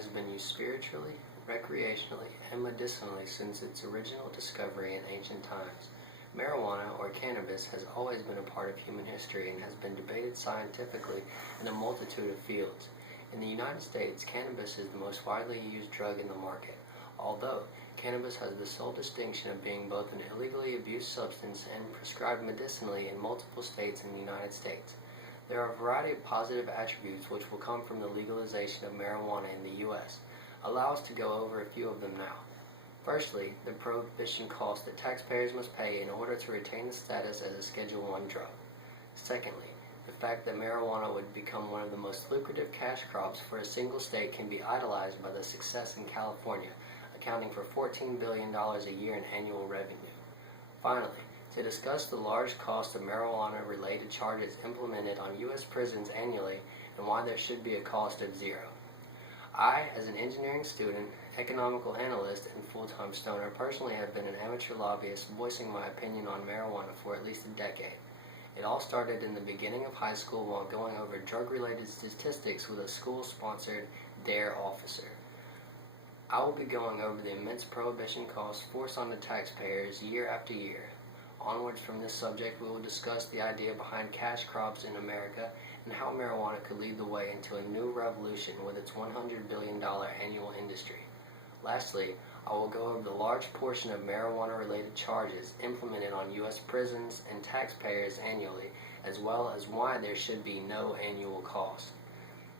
has been used spiritually, recreationally, and medicinally since its original discovery in ancient times. Marijuana, or cannabis, has always been a part of human history and has been debated scientifically in a multitude of fields. In the United States, cannabis is the most widely used drug in the market, although cannabis has the sole distinction of being both an illegally abused substance and prescribed medicinally in multiple states in the United States. There are a variety of positive attributes which will come from the legalization of marijuana in the U.S. Allow us to go over a few of them now. Firstly, the prohibition cost that taxpayers must pay in order to retain the status as a Schedule I drug. Secondly, the fact that marijuana would become one of the most lucrative cash crops for a single state can be idolized by the success in California, accounting for $14 billion a year in annual revenue. Finally, to discuss the large cost of marijuana-related charges implemented on U.S. prisons annually and why there should be a cost of zero. I, as an engineering student, economical analyst, and full-time stoner, personally have been an amateur lobbyist voicing my opinion on marijuana for at least a decade. It all started in the beginning of high school while going over drug-related statistics with a school-sponsored DARE officer. I will be going over the immense prohibition costs forced on the taxpayers year after year. Onwards from this subject, we will discuss the idea behind cash crops in America and how marijuana could lead the way into a new revolution with its $100 billion annual industry. Lastly, I will go over the large portion of marijuana-related charges implemented on U.S. prisons and taxpayers annually, as well as why there should be no annual cost.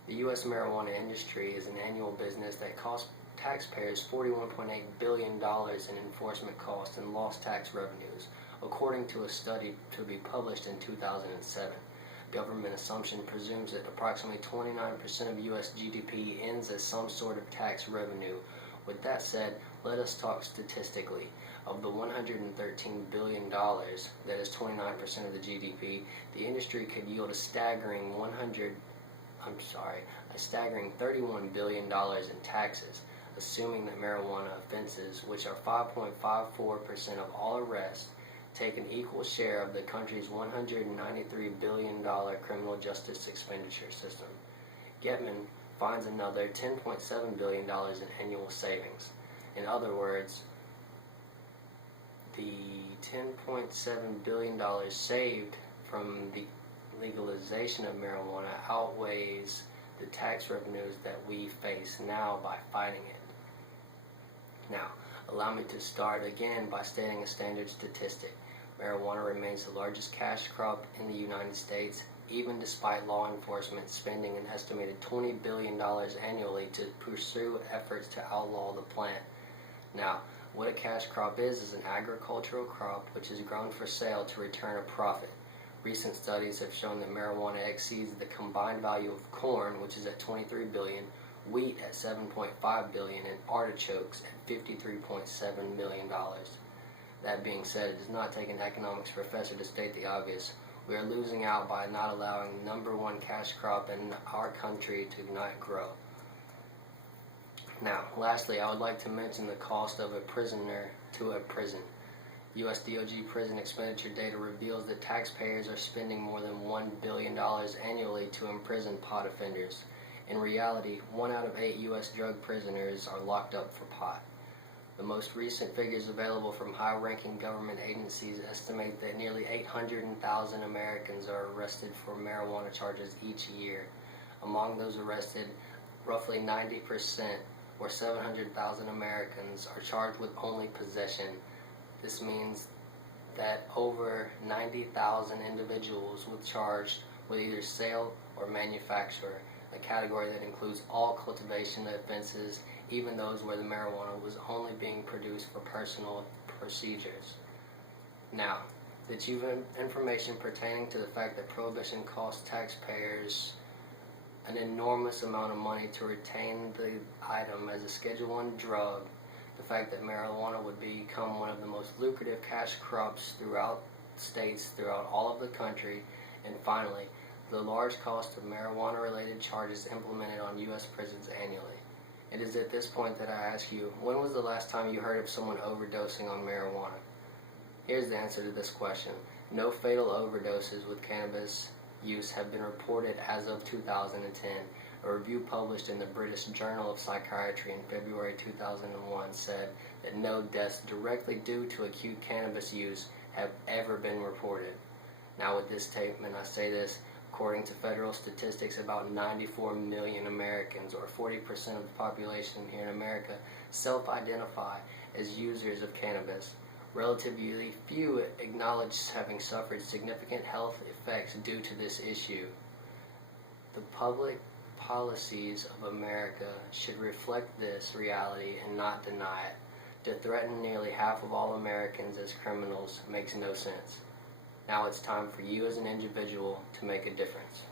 The U.S. marijuana industry is an annual business that costs taxpayers $41.8 billion in enforcement costs and lost tax revenues, according to a study to be published in 2007. Government assumption presumes that approximately 29% of U.S. GDP ends as some sort of tax revenue. With that said, let us talk statistically. Of the $113 billion, that is 29% of the GDP, the industry could yield a staggering $31 billion in taxes, assuming that marijuana offenses, which are 5.54% of all arrests, take an equal share of the country's $193 billion criminal justice expenditure system. Getman finds another $10.7 billion in annual savings. In other words, the $10.7 billion saved from the legalization of marijuana outweighs the tax revenues that we face now by fighting it. Now, allow me to start again by stating a standard statistic. Marijuana remains the largest cash crop in the United States, even despite law enforcement spending an estimated $20 billion annually to pursue efforts to outlaw the plant. Now, what a cash crop is an agricultural crop which is grown for sale to return a profit. Recent studies have shown that marijuana exceeds the combined value of corn, which is at $23 billion, wheat at $7.5 billion, and artichokes at $53.7 million. That being said, it does not take an economics professor to state the obvious. We are losing out by not allowing the number one cash crop in our country to not grow. Now, lastly, I would like to mention the cost of a prisoner to a prison. U.S. DOJ prison expenditure data reveals that taxpayers are spending more than $1 billion annually to imprison pot offenders. In reality, 1 out of 8 U.S. drug prisoners are locked up for pot. The most recent figures available from high-ranking government agencies estimate that nearly 800,000 Americans are arrested for marijuana charges each year. Among those arrested, roughly 90%, or 700,000 Americans, are charged with only possession. This means that over 90,000 individuals were charged with either sale or manufacture, a category that includes all cultivation offenses, even those where the marijuana was only being produced for personal procedures. Now, that you've information pertaining to the fact that prohibition costs taxpayers an enormous amount of money to retain the item as a Schedule I drug, the fact that marijuana would become one of the most lucrative cash crops throughout states, throughout all of the country, and finally, the large cost of marijuana-related charges implemented on U.S. prisons annually. It is at this point that I ask you, when was the last time you heard of someone overdosing on marijuana? Here's the answer to this question. No fatal overdoses with cannabis use have been reported as of 2010. A review published in the British Journal of Psychiatry in February 2001 said that no deaths directly due to acute cannabis use have ever been reported. Now with this statement, I say this, according to federal statistics, about 94 million Americans, or 40% of the population here in America, self-identify as users of cannabis. Relatively few acknowledge having suffered significant health effects due to this issue. The public policies of America should reflect this reality and not deny it. To threaten nearly half of all Americans as criminals makes no sense. Now it's time for you as an individual to make a difference.